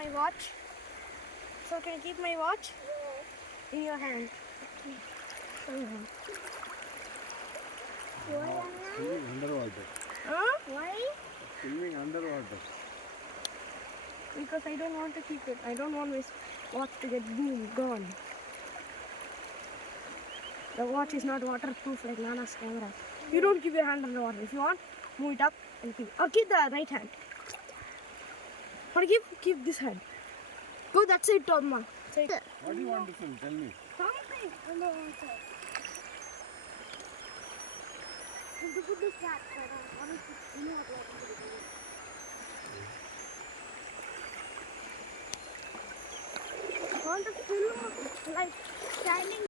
my watch. So can you keep my watch? In your hand. Swimming underwater. Huh? Why? Swimming underwater. Because I don't want to keep it. I don't want my watch to get gone. The watch is not waterproof like Nana's camera. You don't keep your hand underwater. If you want, move it up and keep. Or keep the right hand. Or keep this hand. Go that side, Tomma. What do you want to swim? Tell me. Something on the water. You have to put the strap. You know what I want to film like standing.